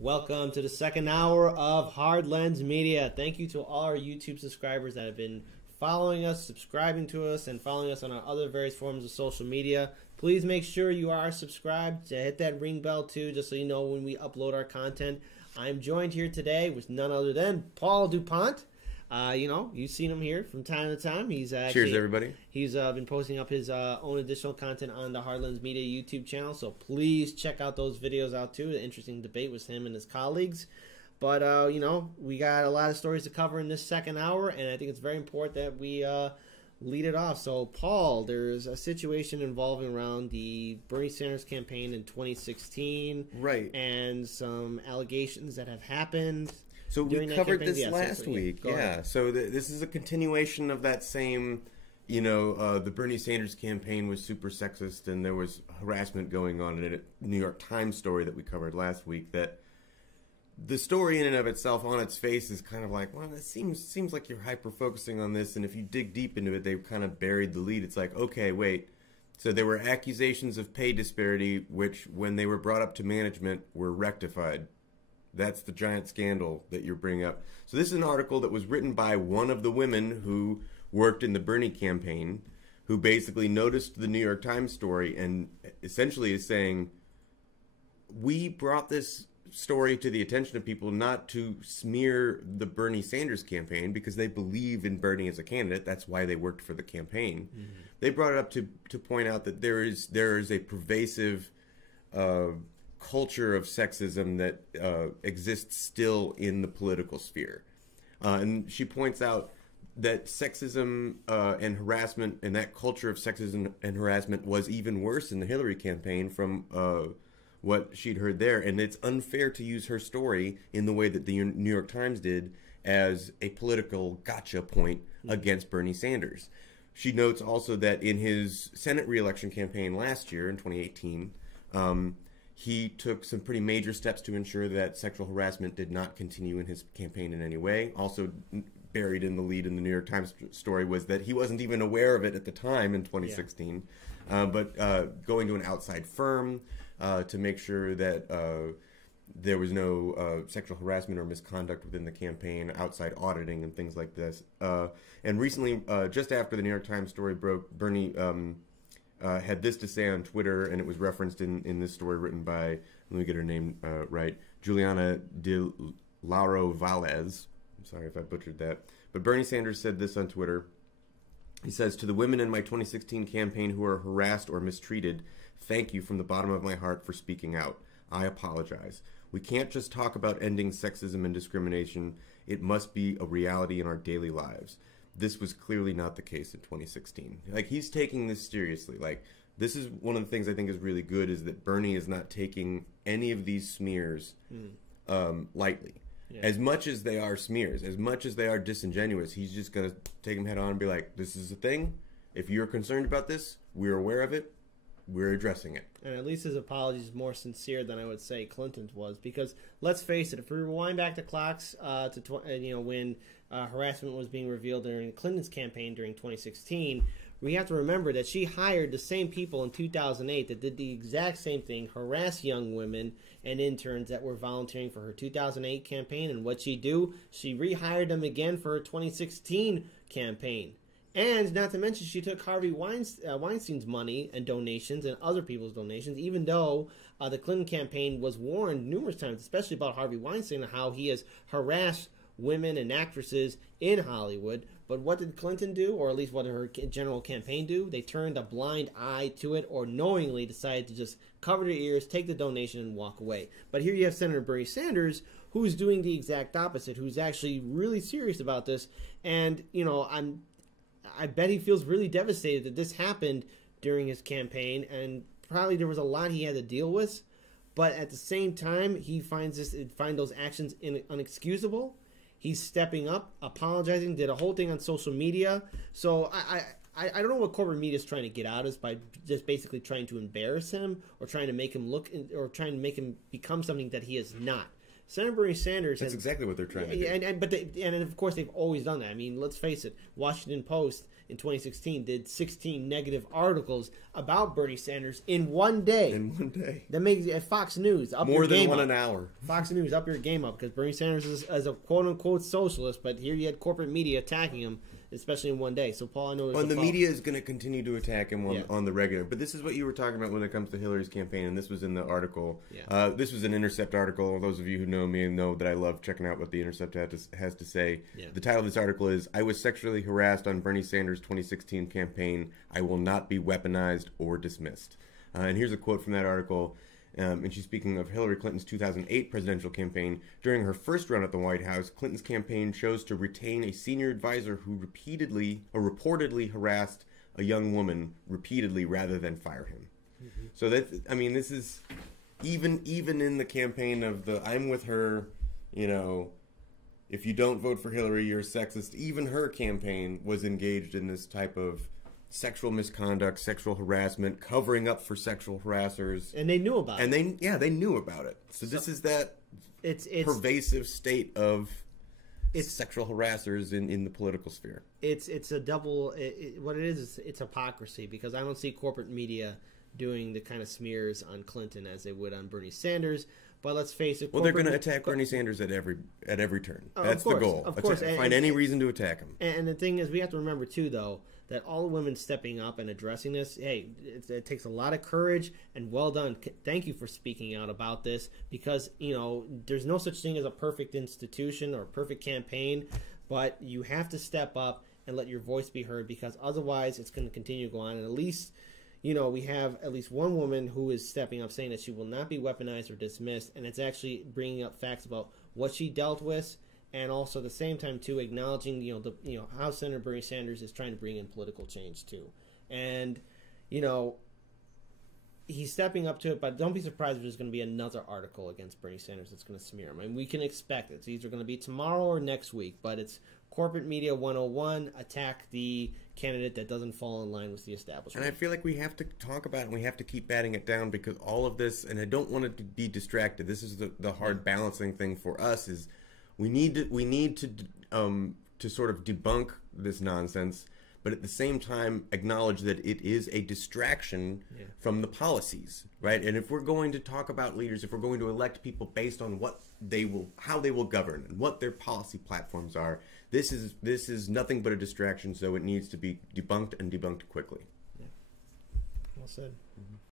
Welcome to the second hour of Hard Lens Media. Thank you to all our YouTube subscribers that have been following us, subscribing to us, and following us on our other various forms of social media. Please make sure you are subscribed. To hit that ring bell too, just so you know when we upload our content. I'm joined here today with none other than Paul DuPont. You've seen him here from time to time. He's Cheers, everybody. He's been posting up his own additional content on the Hard Lens Media YouTube channel, so please check out those videos out too. An interesting debate with him and his colleagues. But we got a lot of stories to cover in this second hour, and I think it's very important that we lead it off. So, Paul, there's a situation involving around the Bernie Sanders campaign in 2016, right? And some allegations that have happened. So we covered this last week, yeah. So this is a continuation of that same, the Bernie Sanders campaign was super sexist and there was harassment going on in a New York Times story that we covered last week. That the story in and of itself, on its face, is kind of like, well, it seems like you're hyper focusing on this, and if you dig deep into it, they've kind of buried the lead. It's like, okay, wait. So there were accusations of pay disparity, which, when they were brought up to management, were rectified. That's the giant scandal that you're bringing up. So this is an article that was written by one of the women who worked in the Bernie campaign, who basically noticed the New York Times story and essentially is saying, we brought this story to the attention of people not to smear the Bernie Sanders campaign because they believe in Bernie as a candidate. That's why they worked for the campaign. Mm-hmm. They brought it up to point out that there is a pervasive culture of sexism that exists still in the political sphere. And she points out that sexism and harassment, and that culture of sexism and harassment, was even worse in the Hillary campaign from what she'd heard there. And it's unfair to use her story in the way that the New York Times did as a political gotcha point against Bernie Sanders. She notes also that in his Senate re-election campaign last year in 2018, he took some pretty major steps to ensure that sexual harassment did not continue in his campaign in any way. Also buried in the lead in the New York Times story was that he wasn't even aware of it at the time in 2016, but going to an outside firm to make sure that there was no sexual harassment or misconduct within the campaign, outside auditing and things like this. And recently, just after the New York Times story broke, Bernie had this to say on Twitter, and it was referenced in this story written by, let me get her name right, Juliana de Lauro Valles. I'm sorry if I butchered that. But Bernie Sanders said this on Twitter. He says, "To the women in my 2016 campaign who are harassed or mistreated, thank you from the bottom of my heart for speaking out. I apologize. We can't just talk about ending sexism and discrimination. It must be a reality in our daily lives. This was clearly not the case in 2016. Like, he's taking this seriously. Like, this is one of the things I think is really good, is that Bernie is not taking any of these smears lightly. Yeah. As much as they are smears, as much as they are disingenuous, he's just going to take them head on and be like, this is a thing. If you're concerned about this, we're aware of it. We're addressing it. And at least his apology is more sincere than I would say Clinton's was. Because, let's face it, if we rewind back the clocks when harassment was being revealed during Clinton's campaign during 2016, we have to remember that she hired the same people in 2008 that did the exact same thing, harass young women and interns that were volunteering for her 2008 campaign. And what'd she do? She rehired them again for her 2016 campaign. And not to mention, she took Harvey Weinstein's money and donations and other people's donations, even though the Clinton campaign was warned numerous times, especially about Harvey Weinstein, and how he has harassed women and actresses in Hollywood. But what did Clinton do, or at least what did her general campaign do? They turned a blind eye to it, or knowingly decided to just cover their ears, take the donation, and walk away. But here you have Senator Bernie Sanders, who's doing the exact opposite, who's actually really serious about this. And, I bet he feels really devastated that this happened during his campaign, and probably there was a lot he had to deal with. But at the same time, he finds those actions unexcusable. He's stepping up, apologizing, did a whole thing on social media. So I don't know what corporate media is trying to get out of this by just basically trying to embarrass him or trying to make him look or trying to make him become something that he is not. Senator Bernie Sanders. That's exactly what they're trying to do. And of course they've always done that. I mean, let's face it. Washington Post in 2016 did 16 negative articles about Bernie Sanders in one day. In one day. That makes at Fox News up more your than game one up. an hour. Fox News up your game up because Bernie Sanders is a quote unquote socialist, but here you had corporate media attacking him, especially in one day. So Paul, I know the media is going to continue to attack him on the regular. But this is what you were talking about when it comes to Hillary's campaign, and this was in the article. Yeah. This was an Intercept article. Those of you who know me know that I love checking out what the Intercept has to say. Yeah. The title of this article is, "I was sexually harassed on Bernie Sanders' 2016 campaign. I will not be weaponized or dismissed." And here's a quote from that article. And she's speaking of Hillary Clinton's 2008 presidential campaign. During her first run at the White House, Clinton's campaign chose to retain a senior advisor who reportedly harassed a young woman repeatedly rather than fire him. Mm-hmm. So this is even in the campaign of the "I'm with her," if you don't vote for Hillary, you're sexist. Even her campaign was engaged in this type of sexual misconduct, sexual harassment, covering up for sexual harassers, and they knew about it. And they knew about it. So this is that it's pervasive state of sexual harassers in the political sphere. It's a double. What it is it's hypocrisy, because I don't see corporate media doing the kind of smears on Clinton as they would on Bernie Sanders. But let's face it. Well, they're going to attack Bernie Sanders at every turn. That's the goal. Of course, find any reason to attack him. And the thing is, we have to remember too, though, that all the women stepping up and addressing this, hey, it takes a lot of courage, and well done. Thank you for speaking out about this, because there's no such thing as a perfect institution or a perfect campaign, but you have to step up and let your voice be heard, because otherwise it's going to continue to go on. And at least we have at least one woman who is stepping up, saying that she will not be weaponized or dismissed, and it's actually bringing up facts about what she dealt with, and also at the same time too acknowledging how Senator Bernie Sanders is trying to bring in political change too, and he's stepping up to it. But don't be surprised if there's going to be another article against Bernie Sanders that's going to smear him. I mean, we can expect it. It's either going to be tomorrow or next week, but it's corporate media 101, attack the candidate that doesn't fall in line with the establishment. And I feel like we have to talk about it, and we have to keep batting it down, because all of this, and I don't want it to be distracted. This is the hard balancing thing for us, is we need to sort of debunk this nonsense, but at the same time acknowledge that it is a distraction from the policies, right? And if we're going to talk about leaders, if we're going to elect people based on how they will govern and what their policy platforms are, this is nothing but a distraction. So it needs to be debunked, and debunked quickly. Yeah. Well said. Mm-hmm.